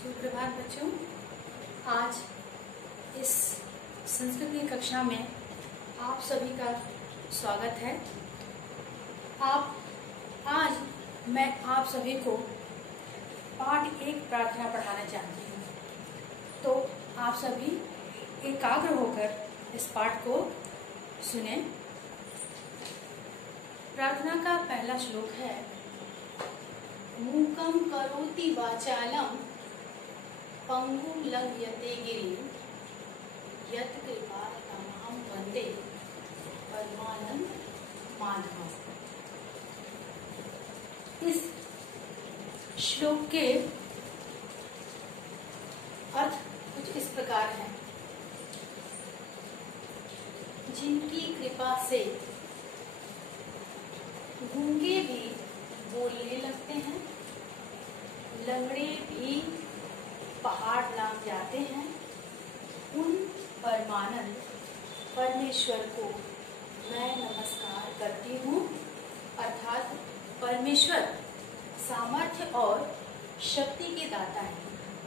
सुप्रभात बच्चों। आज इस संस्कृत की कक्षा में आप सभी का स्वागत है। आज मैं आप सभी को पाठ 1 प्रार्थना पढ़ाना चाहती हूँ, तो आप सभी एकाग्र होकर इस पाठ को सुने। प्रार्थना का पहला श्लोक है, मूकं करोति वाचालं पंगुं लंघयते गिरिं यत्कृपातमहं वन्दे परमानंद माधवम्। इस श्लोक के अर्थ कुछ इस प्रकार है। जिनकी कृपा से गूंगे भी बोलने लगते हैं, लंगड़े भी पहाड़ लांघ जाते हैं, उन परमानंद परमेश्वर को मैं नमस्कार करती हूँ। अर्थात परमेश्वर सामर्थ्य और शक्ति के दाता है।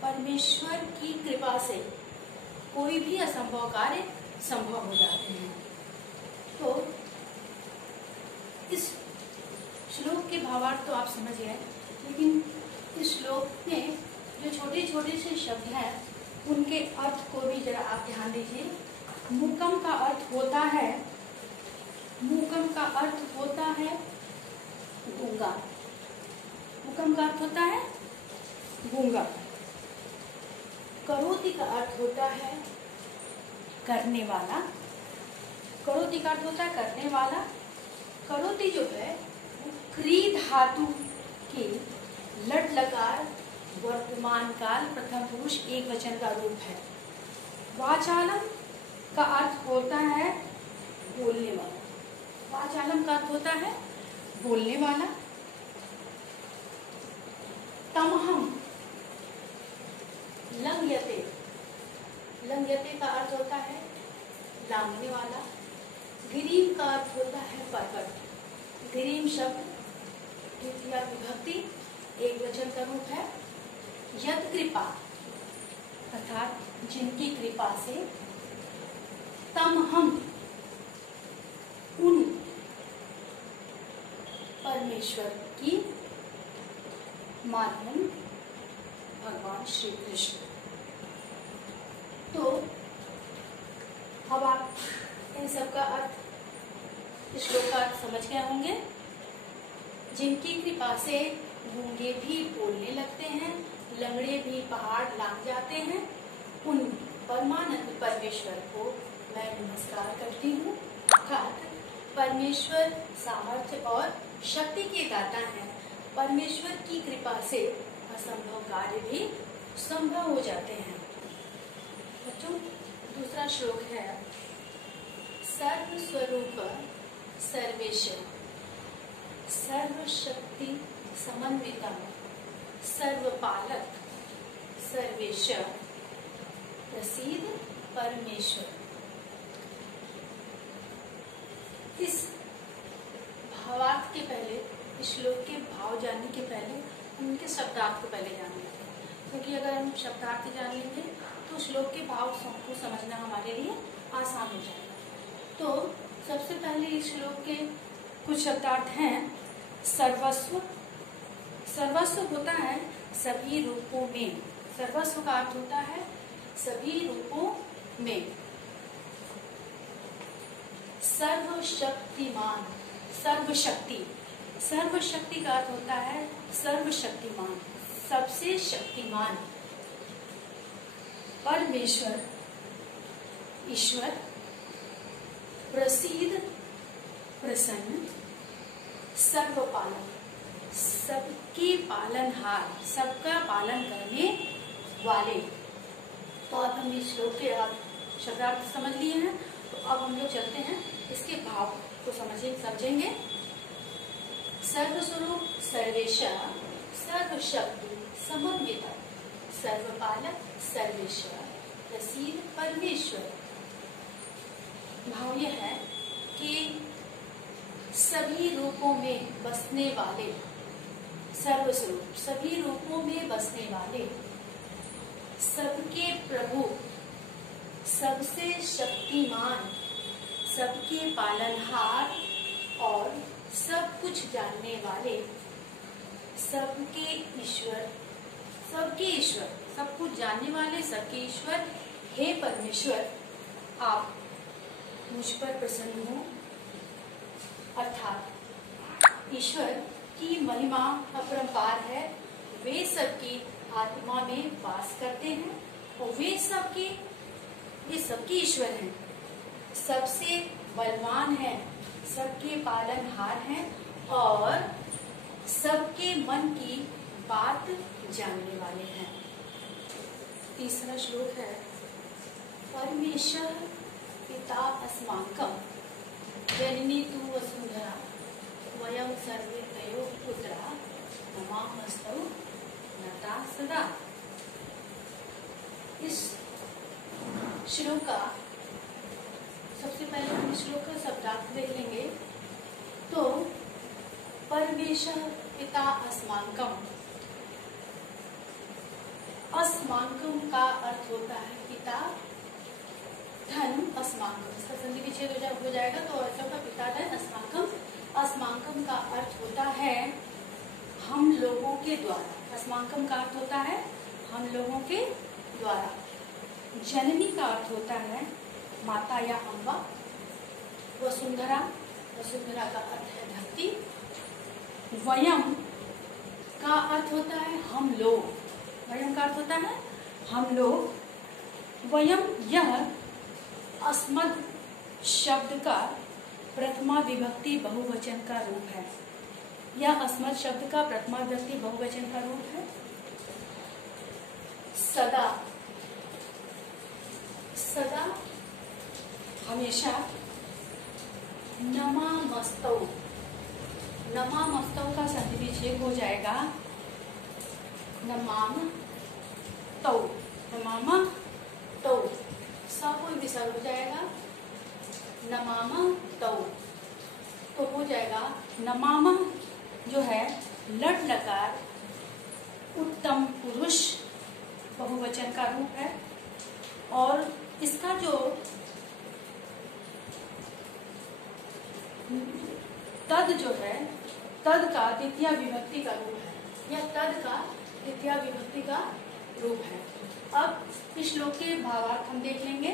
परमेश्वर की कृपा से कोई भी असंभव कार्य संभव हो जाते हैं। तो इस श्लोक के भावार्थ तो आप समझ गए, लेकिन इस श्लोक में जो छोटे छोटे से शब्द हैं उनके अर्थ को भी जरा आप ध्यान दीजिए। मूकम का अर्थ होता है गूंगा। मूकम का अर्थ होता है गूंगा। करोति का अर्थ होता है करने वाला। करोति का अर्थ होता है करने वाला। करोति जो है क्री धातु के लट लकार वर्तमान काल प्रथम पुरुष एक वचन का रूप है। वाचालम का अर्थ होता है बोलने वाला। वाचालम का अर्थ होता है बोलने वाला। तमहम लंघयते, लंघयते का अर्थ होता है लांघने वाला। गिरीम का अर्थ होता है पर्वत। गिरीम शब्द द्वितीया विभक्ति एक वचन का रूप है। यद कृपा अर्थात जिनकी कृपा से, तम हम उन परमेश्वर की माध्यम भगवान श्री कृष्ण। तो अब आप इन सब का अर्थ, इस श्लोक का अर्थ समझ गए होंगे। जिनकी कृपा से गूंगे भी बोलने लगते हैं, लंगड़े भी पहाड़ लांघ जाते हैं, उन परमानंद परमेश्वर को मैं नमस्कार करती हूँ। अर्थात परमेश्वर सामर्थ्य और शक्ति के दाता हैं। परमेश्वर की कृपा से असंभव कार्य भी संभव हो जाते हैं। बच्चों, दूसरा श्लोक है, सर्वस्वरूप सर्वेश सर्वशक्ति समन्वितम सर्वपालक सर्वेश प्रसीद परमेश्वर। इस भावार्थ के पहले, इस श्लोक के भाव जानने के पहले हम इनके शब्दार्थ को पहले जान लेते हैं, क्योंकि अगर हम शब्दार्थ जान लेंगे तो श्लोक के भाव को समझना हमारे लिए आसान हो जाएगा। तो सबसे पहले इस श्लोक के कुछ शब्दार्थ हैं। सर्वस्व। सर्वस्व होता है सभी रूपों में। सर्वस्व का अर्थ होता है सभी रूपों में। सर्वशक्तिमान, सर्वशक्ति। सर्वशक्ति का अर्थ होता है सर्वशक्तिमान, सबसे शक्तिमान। परमेश्वर, ईश्वर। प्रसीद, प्रसन्न। सर्वपालक, सबके पालनहार, सबका पालन करने वाले। तो अब हम इस श्लोक के शब्दार्थ समझ लिए हैं, तो अब हम लोग चलते हैं इसके भाव को समझेंगे। सर्वस्वरूप सर्वेश सर्वशक्ति समन्वित सर्वपालक सर्वेश प्रसीद परमेश्वर। भाव यह है कि सभी रूपों में बसने वाले, सर्वस्वरूप सभी रूपों में बसने वाले, सबके प्रभु, सबसे शक्तिमान, सबके पालनहार और सब कुछ जानने वाले, सबके ईश्वर, सब कुछ जानने वाले, सबके ईश्वर, हे परमेश्वर, आप मुझ पर प्रसन्न हो। अर्थात ईश्वर की महिमा अपरंपार है। वे सबकी आत्मा में वास करते हैं और वे सबके ईश्वर हैं, सबसे बलवान हैं, सबके पालनहार हैं और सबके मन की बात जानने वाले हैं। तीसरा श्लोक है, परमेश्वर पिता अस्माकं जननी तु वसुंधरा वयं सर्वे तयोः पुत्रा नमामस्तौ नता सदा। इस श्लोक का सबसे पहले हम इस श्लोक का शब्दार्थ देख लेंगे। तो परमेश्वर पिता अस्माकं, अस्माकं का अर्थ होता है पिता, धन अस्माकं, इसका संधि विच्छेद हो जाएगा तो अर्थ होगा पिता धन अस्माकं। अस्माकं का अर्थ होता है हम लोगों के द्वारा। अस्माकं का अर्थ होता है हम लोगों के द्वारा। जननी का अर्थ होता है माता या अम्बा। वसुंधरा, वसुंधरा का अर्थ है धरती। वयम का अर्थ होता है हम लोग। वयम का अर्थ होता है हम लोग। वयम यह अस्मद शब्द का प्रथमा विभक्ति बहुवचन का रूप है। यह अस्मद शब्द का प्रथमा विभक्ति बहुवचन का रूप है। सदा, सदा हमेशा। नमामस्तौ, नमामस्तौ का संधि विच्छेद हो जाएगा नमाम तौ, नमाम तौ, सा कोई विसर्ग हो जाएगा नमामा तौ, तो हो जाएगा नमामा जो है लट लकार उत्तम पुरुष बहुवचन का रूप है और इसका जो तद जो है तद का द्वितीय विभक्ति का रूप है। यह तद का द्वितीय विभक्ति का रूप है। अब इस श्लोक के भावार्थ हम देख लेंगे।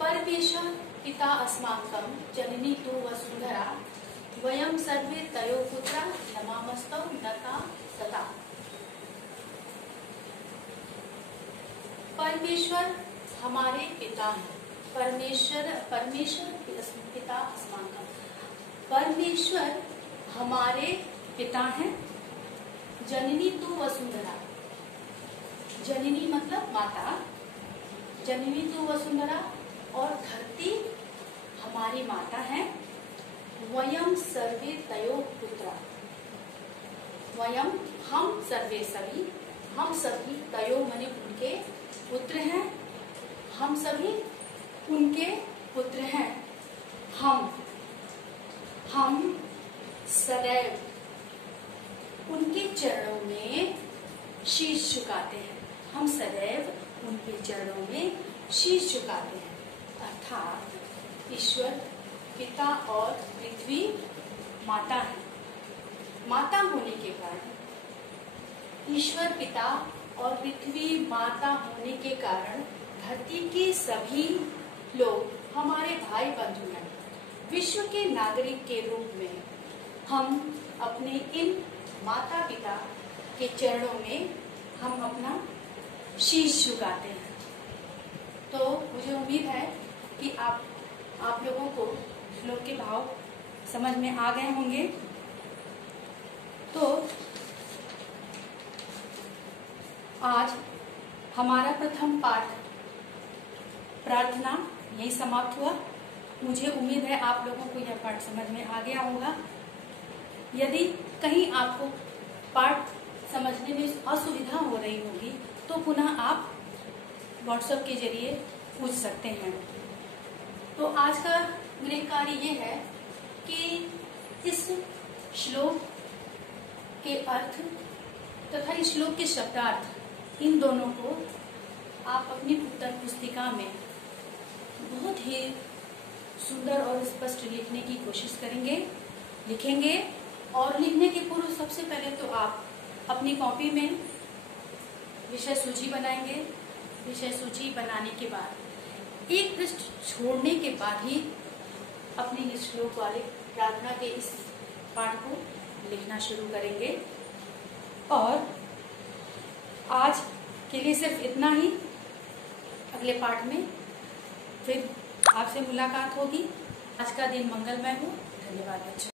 परमेश्वर पिता अस्माकं जननी तु वसुंधरा वयं सर्वे तयोः पुत्रा नमामस्तौ नता सदा। परमेश्वर हमारे पिता हैं। परमेश्वर पिता अस्माकं, परमेश्वर हमारे पिता हैं। जननी तु वसुंधरा, जननी मतलब माता, जननी तु वसुंधरा और धरती हमारी माता है। वयम सर्वे तयोः पुत्रा, वयम हम सर्वे सभी, हम सभी तयो माने उनके पुत्र हैं, हम सभी उनके पुत्र हैं। हम सदैव उनके चरणों में शीश झुकाते हैं। हम सदैव उनके चरणों में शीश झुकाते हैं। अर्थात ईश्वर पिता और पृथ्वी माता है। माता होने के कारण, ईश्वर पिता और पृथ्वी माता होने के कारण धरती के सभी लोग हमारे भाई बंधु हैं। विश्व के नागरिक के रूप में हम अपने इन माता पिता के चरणों में हम अपना शीश झुकाते हैं। तो मुझे उम्मीद है कि आप लोगों को श्लोक के भाव समझ में आ गए होंगे। तो आज हमारा प्रथम पाठ प्रार्थना यही समाप्त हुआ। मुझे उम्मीद है आप लोगों को यह पाठ समझ में आ गया होगा। यदि कहीं आपको पाठ समझने में असुविधा हो रही होगी तो पुनः आप व्हाट्सएप के जरिए पूछ सकते हैं। तो आज का गृह कार्य ये है कि इस श्लोक के अर्थ तथा इस श्लोक के शब्दार्थ इन दोनों को आप अपनी उत्तर पुस्तिका में बहुत ही सुंदर और स्पष्ट लिखने की कोशिश करेंगे, लिखेंगे। और लिखने के पूर्व सबसे पहले तो आप अपनी कॉपी में विषय सूची बनाएंगे। विषय सूची बनाने के बाद एक पृष्ठ छोड़ने के बाद ही अपनी श्लोक वाले प्रार्थना के इस पाठ को लिखना शुरू करेंगे। और आज के लिए सिर्फ इतना ही। अगले पाठ में फिर आपसे मुलाकात होगी। आज का दिन मंगलमय हो। धन्यवाद बच्चों।